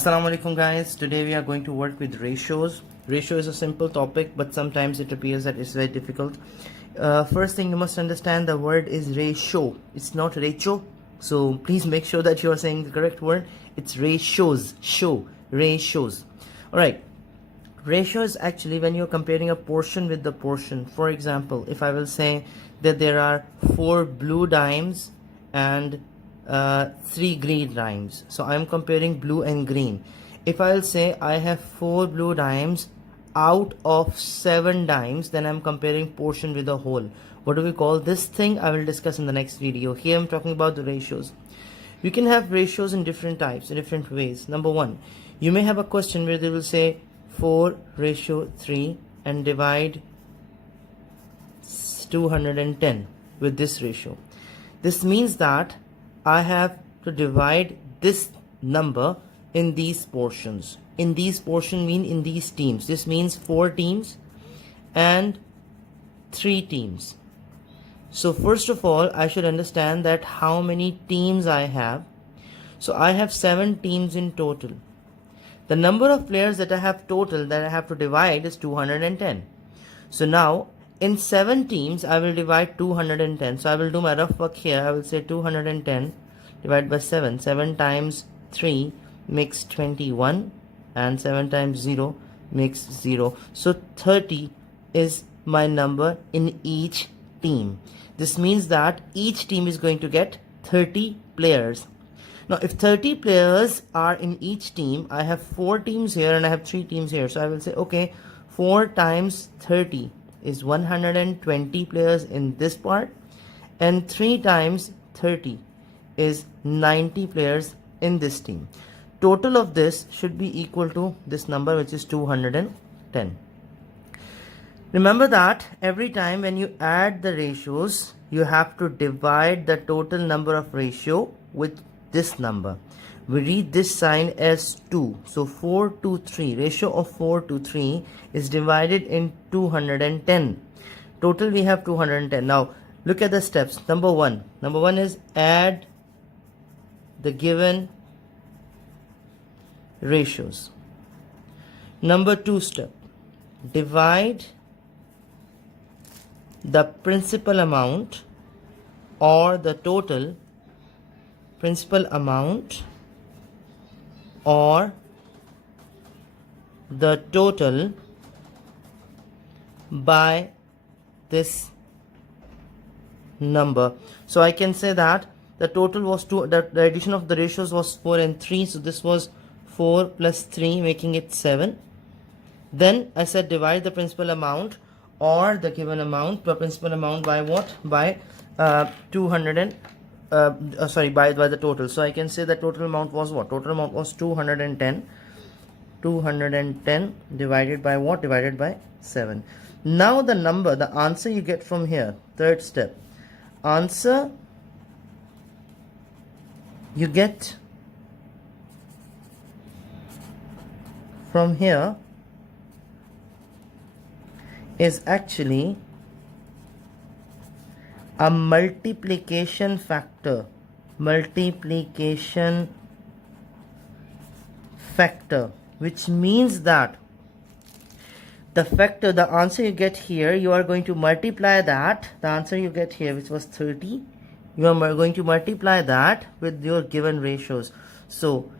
Assalamu alaikum guys. Today we are going to work with ratios. Ratio is a simple topic, but sometimes it appears that it's very difficult. First thing you must understand, the word is ratio. It's not ratio. So please make sure that you are saying the correct word. It's ratios. Ratios. Alright. Ratio is actually when you're comparing a portion with the portion. For example, if I will say that there are 4 blue dimes and 3 green dimes, so I'm comparing blue and green. If I'll say I have 4 blue dimes out of 7 dimes, then I'm comparing portion with a whole. What do we call this thing? I will discuss in the next video. Here I'm talking about the ratios. You can have ratios in different types, in different ways. Number one, you may have a question where they will say 4:3 and divide 210 with this ratio. This means that I have to divide this number in these portions. In these portions mean in these teams. This means 4 teams and 3 teams. So first of all, I should understand that how many teams I have. So I have 7 teams in total. The number of players that I have total that I have to divide is 210. So now in 7 teams, I will divide 210. So I will do my rough work here. I will say 210 divided by 7. 7 times 3 makes 21 and 7 times 0 makes 0. So 30 is my number in each team. This means that each team is going to get 30 players. Now if 30 players are in each team, I have 4 teams here and I have 3 teams here. So I will say, okay, 4 times 30 is 120 players in this part, and 3 times 30 is 90 players in this team. Total of this should be equal to this number, which is 210. Remember that every time when you add the ratios, you have to divide the total number of ratio with this number. We read this sign as 2. So 4 to 3, ratio of 4 to 3 is divided in 210. Total we have 210. Now look at the steps. Number one is add the given ratios. Number 2 step, divide the principal amount or the total principal amount or the total by this number. So I can say that the total was 2, the addition of the ratios was 4 and 3, so this was 4 plus 3 making it 7. Then I said divide the principal amount or the given amount, the principal amount by what? By by the total. So I can say the total amount was what? Total amount was 210. 210 divided by what? Divided by 7. Now the number, the answer you get from here, third step, answer you get from here is actually a multiplication factor. Multiplication factor, which means that the factor, the answer you get here, you are going to multiply that, the answer you get here, which was 30, you are going to multiply that with your given ratios. So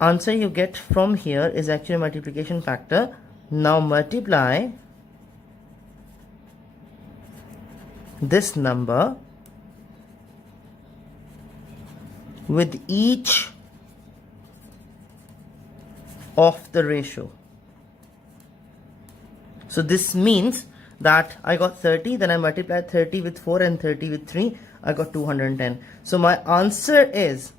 answer you get from here is actually a multiplication factor. Now multiply this number with each of the ratio. So this means that I got 30, then I multiplied 30 with 4 and 30 with 3, I got 210. So my answer is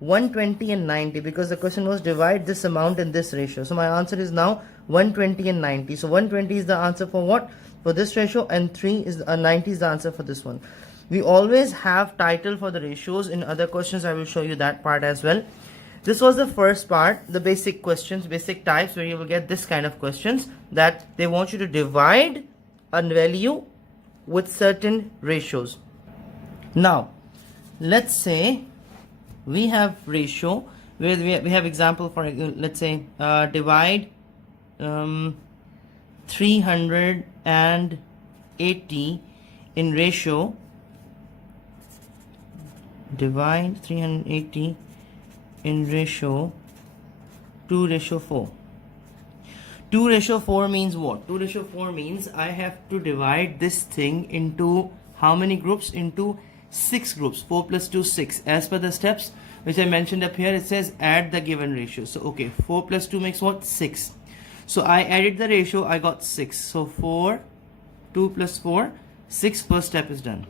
120 and 90, because the question was divide this amount in this ratio. So my answer is now 120 and 90. So 120 is the answer for what? For this ratio, and 90 is the answer for this one. We always have title for the ratios. In other questions I will show you that part as well. This was the first part, the basic questions, basic types, where you will get this kind of questions that they want you to divide a value with certain ratios. Now let's say we have ratio we have example for, let's say, divide 380 in ratio, divide 380 in ratio 2:4. 2:4 means what? 2:4 means I have to divide this thing into how many groups? Into 6 groups. 4 plus 2, 6. As per the steps which I mentioned up here, it says add the given ratio. So okay, 4 plus 2 makes what? 6. So I added the ratio, I got 6. So 4, 2 plus 4, 6. First step is done.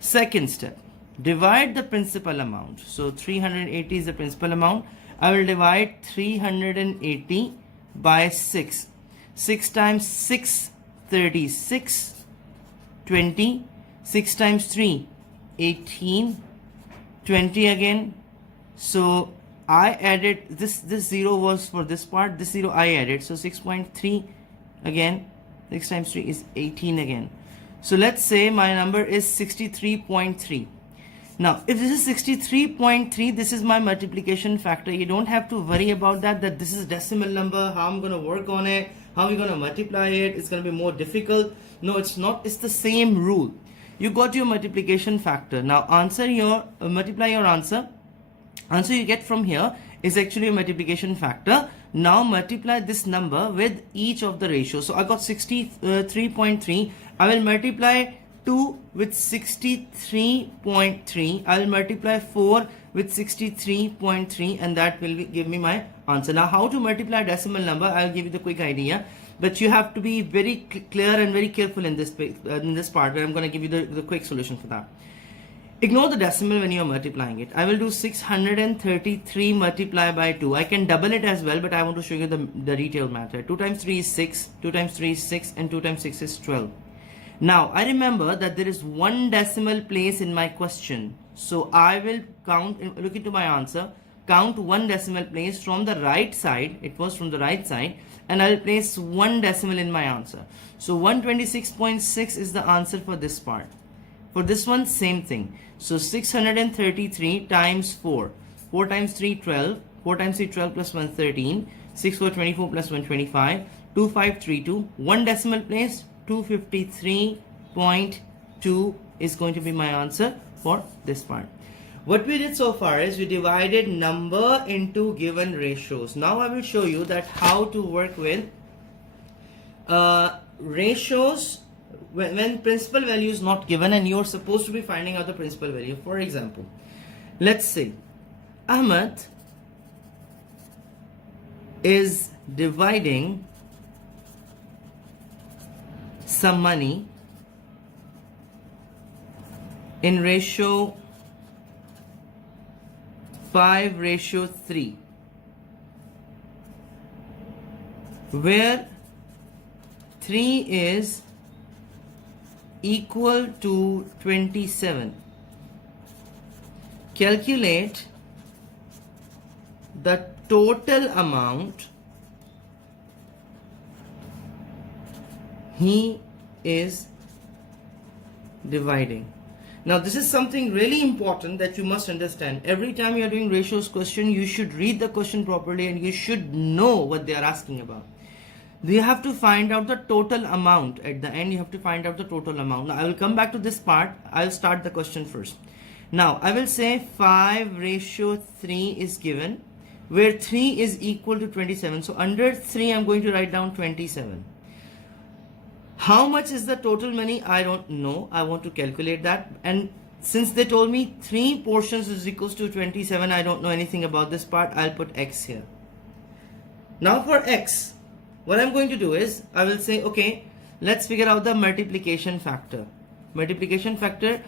Second step, divide the principal amount. So 380 is the principal amount. I will divide 380 by 6. 6 times 6, 36. 20. 6 times 3, 18. 20 again. So I added this 0 was for this part, this 0 I added. So 6.3 again. 6 times 3 is 18 again. So let's say my number is 63.3. Now, if this is 63.3, this is my multiplication factor. You don't have to worry about that this is decimal number, how I'm going to work on it, how we're going to multiply it. It's going to be more difficult. No, it's not. It's the same rule. You got your multiplication factor. Now, multiply your answer. Answer you get from here is actually a multiplication factor. Now, multiply this number with each of the ratios. So, I got 63.3. I will multiply 2 with 63.3. I will multiply 4 with 63.3, and that will give me my answer. Now, how to multiply decimal number? I'll give you the quick idea, but you have to be very clear and very careful in this part where I'm going to give you the quick solution for that. Ignore the decimal when you are multiplying it. I will do 633 multiplied by 2. I can double it as well, but I want to show you the detailed method. 2 times 3 is 6, 2 times 3 is 6, and 2 times 6 is 12. Now, I remember that there is one decimal place in my question. So, I will count, look into my answer, count one decimal place from the right side. It was from the right side. And I will place one decimal in my answer. So, 126.6 is the answer for this part. For this one, same thing. So, 633 times 4. 4 times 3, 12. 4 times 3, 12 plus 1, 13. 6, 4, 24 plus 1, 25. 2532. One decimal place. 253.2 is going to be my answer for this part. What we did so far is we divided number into given ratios. Now I will show you that how to work with ratios when principal value is not given and you're supposed to be finding out the principal value. For example, let's say Ahmed is dividing some money in ratio 5:3, where 3 is equal to 27. Calculate the total amount he is dividing. Now, this is something really important that you must understand. Every time you are doing ratios question, you should read the question properly and you should know what they are asking about. You have to find out the total amount. At the end, you have to find out the total amount. Now, I will come back to this part. I will start the question first. Now, I will say 5:3 is given, where 3 is equal to 27. So, under 3, I am going to write down 27. How much is the total money? I don't know. I want to calculate that. And since they told me 3 portions is equals to 27, I don't know anything about this part. I'll put X here. Now for X, what I'm going to do is, I will say, okay, let's figure out the multiplication factor. Multiplication factor.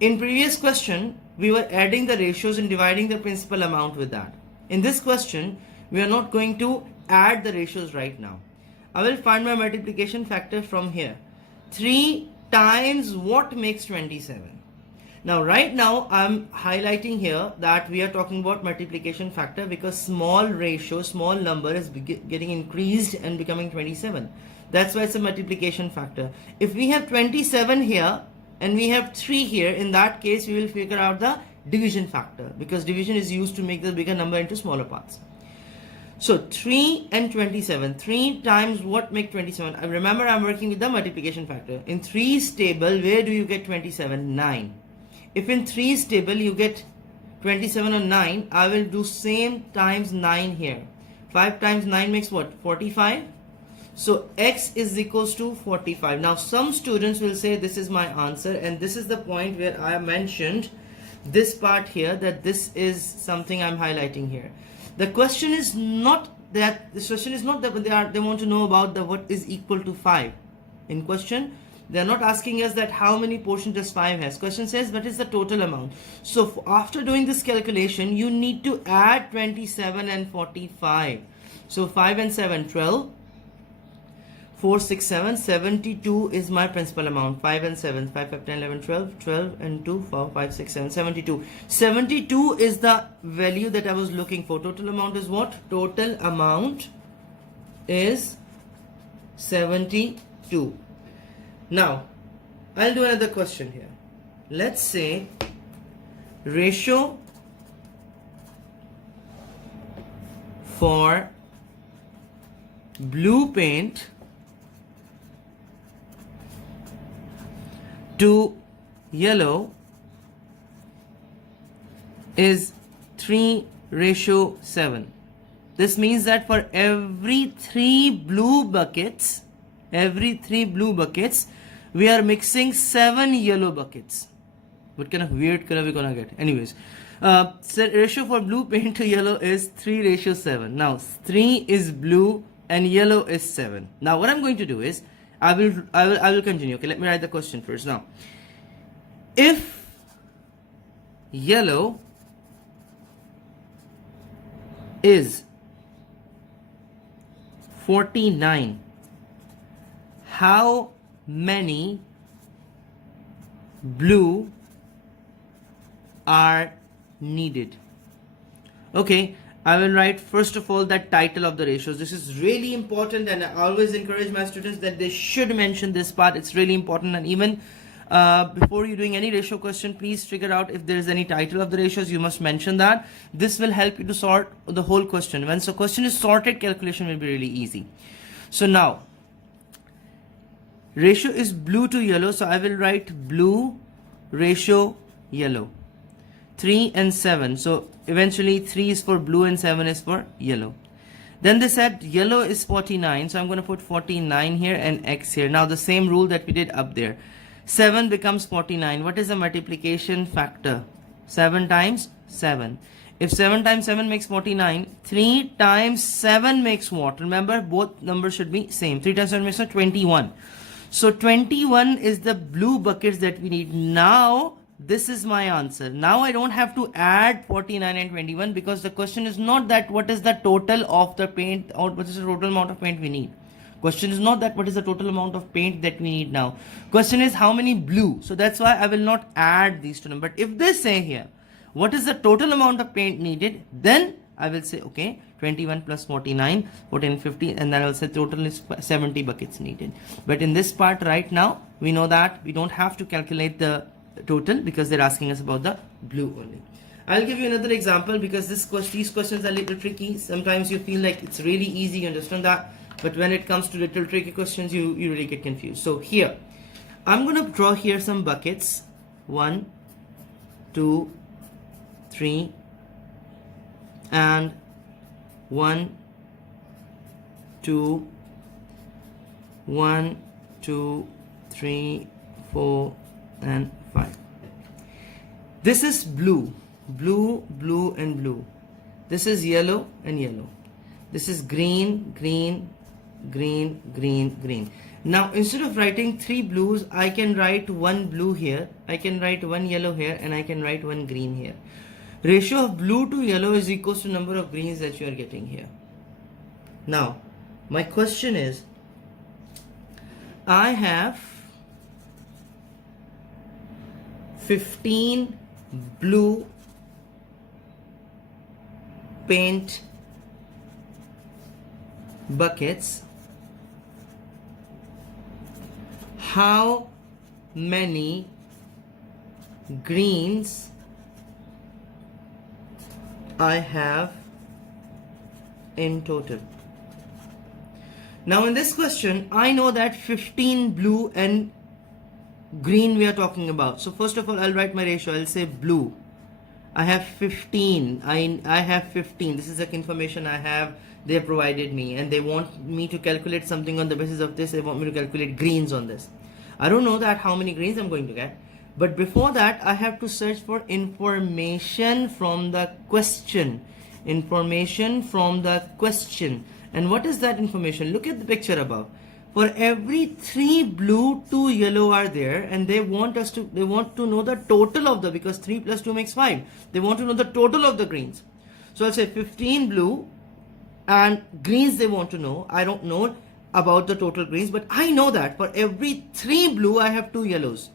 In previous question, we were adding the ratios and dividing the principal amount with that. In this question, we are not going to add the ratios right now. I will find my multiplication factor from here. 3 times what makes 27? Now, right now, I'm highlighting here that we are talking about multiplication factor because small ratio, small number is getting increased and becoming 27. That's why it's a multiplication factor. If we have 27 here and we have 3 here, in that case, we will figure out the division factor, because division is used to make the bigger number into smaller parts. So 3 and 27. 3 times what make 27? I remember I'm working with the multiplication factor. In 3's table, where do you get 27? 9. If in 3's table you get 27 on 9, I will do same times 9 here. 5 times 9 makes what? 45. So x is equals to 45. Now some students will say this is my answer, and this is the point where I mentioned this part here, that this is something I'm highlighting here. The question is not that they want to know about the what is equal to 5. In question, they are not asking us that how many portions does 5 has. Question says what is the total amount. So after doing this calculation, you need to add 27 and 45. So 5 and 7, 12. 4, 6, 7, 72 is my principal amount. 5 and 7, 5, 5, 10, 11, 12, 12 and 2, 4, 5, 6, 7, 72. 72 is the value that I was looking for. Total amount is what? Total amount is 72. Now, I'll do another question here. Let's say ratio for blue paint to yellow is 3:7. This means that for every 3 blue buckets, we are mixing 7 yellow buckets. What kind of weird color we gonna get? Anyways, so ratio for blue paint to yellow is 3:7. Now 3 is blue and yellow is 7. Now what I'm going to do is I will continue. Okay, let me write the question first. Now, if yellow is 49, how many blue are needed? Okay, I will write first of all that title of the ratios. This is really important, and I always encourage my students that they should mention this part. It's really important, and even before you're doing any ratio question, please figure out if there is any title of the ratios. You must mention that. This will help you to sort the whole question. Once the question is sorted, calculation will be really easy. So now, ratio is blue to yellow, so I will write blue ratio yellow. 3 and 7. So eventually 3 is for blue and 7 is for yellow. Then they said yellow is 49. So I'm going to put 49 here and x here. Now the same rule that we did up there. 7 becomes 49. What is the multiplication factor? 7 times 7. If 7 times 7 makes 49, 3 times 7 makes what? Remember, both numbers should be same. 3 times 7 makes 21. So 21 is the blue buckets that we need. Now this is my answer. Now I don't have to add 49 and 21, because the question is not that what is the total of the paint or what is the total amount of paint we need. Question is not that what is the total amount of paint that we need now. Question is how many blue. So that's why I will not add these two numbers. But if they say here what is the total amount of paint needed, then I will say okay, 21 plus 49, 14, 50, and then I will say total is 70 buckets needed. But in this part right now, we know that we don't have to calculate the total because they're asking us about the blue only. I'll give you another example because these questions are a little tricky. Sometimes you feel like it's really easy, you understand that, but when it comes to little tricky questions, you really get confused. So here, I'm going to draw here some buckets. 1, 2, 3, and 1, 2, 1, 2, 3, 4, and 5. This is blue, blue, blue, and blue. This is yellow and yellow. This is green, green, green, green, green. Now instead of writing 3 blues, I can write 1 blue here, I can write 1 yellow here, and I can write 1 green here. Ratio of blue to yellow is equals to number of greens that you are getting here. Now my question is, I have 15 blue paint buckets. How many greens I have in total. Now in this question, I know that 15 blue and green we are talking about. So first of all, I'll write my ratio. I'll say blue. I have 15. I have 15. This is the information I have. They have provided me, and they want me to calculate something on the basis of this. They want me to calculate greens on this. I don't know that how many greens I'm going to get. But before that, I have to search for information from the question. Information from the question. And what is that information? Look at the picture above. For every 3 blue, 2 yellow are there, and they want to know the total of the, because 3 plus 2 makes 5. They want to know the total of the greens. So I'll say 15 blue and greens they want to know. I don't know about the total greens, but I know that for every 3 blue, I have 2 yellows.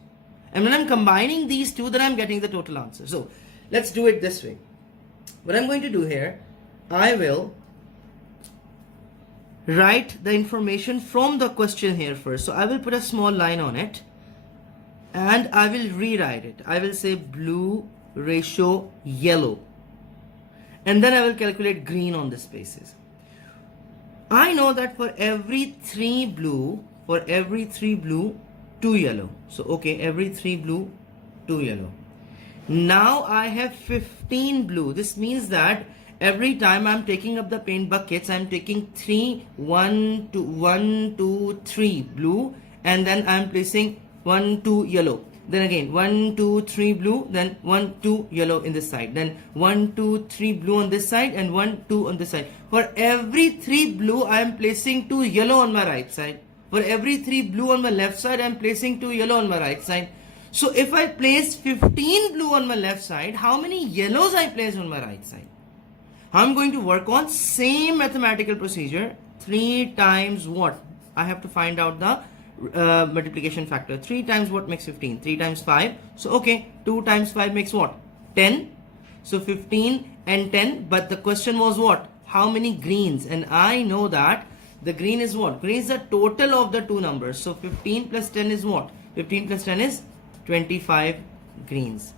And when I'm combining these two, then I'm getting the total answer. So let's do it this way. What I'm going to do here, I will write the information from the question here first. So I will put a small line on it and I will rewrite it. I will say blue ratio yellow, and then I will calculate green on this basis. I know that for every 3 blue, 2 yellow. So okay, every 3 blue, 2 yellow. Now I have 15 blue. This means that every time I'm taking up the paint buckets, I'm taking 1, 2, 3 blue, and then I'm placing 1, 2 yellow. Then again 1, 2, 3 blue, then 1, 2 yellow in this side, then 1, 2, 3 blue on this side, and 1, 2 on this side. For every 3 blue, I am placing 2 yellow on my right side. For every 3 blue on my left side, I am placing 2 yellow on my right side. So if I place 15 blue on my left side, how many yellows I place on my right side? I'm going to work on same mathematical procedure. 3 times what? I have to find out the multiplication factor. 3 times what makes 15? 3 times 5. So okay, 2 times 5 makes what? 10. So 15 and 10. But the question was what? How many greens? And I know that the green is what? Green is the total of the two numbers. So 15 plus 10 is what? 15 plus 10 is 25 greens.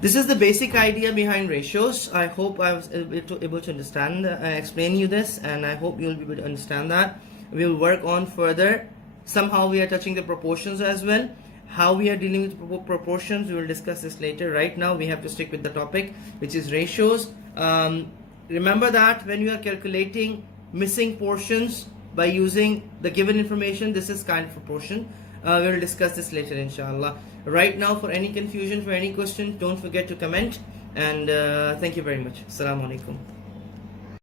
This is the basic idea behind ratios. I hope I was able to understand, explain you this, and I hope you'll be able to understand that. We will work on further. Somehow we are touching the proportions as well. How we are dealing with proportions, we will discuss this later. Right now we have to stick with the topic, which is ratios. Remember that when you are calculating missing portions by using the given information, this is kind of proportion. We will discuss this later, inshallah. Right now, for any confusion, for any question, don't forget to comment. And thank you very much. Assalamu alaikum.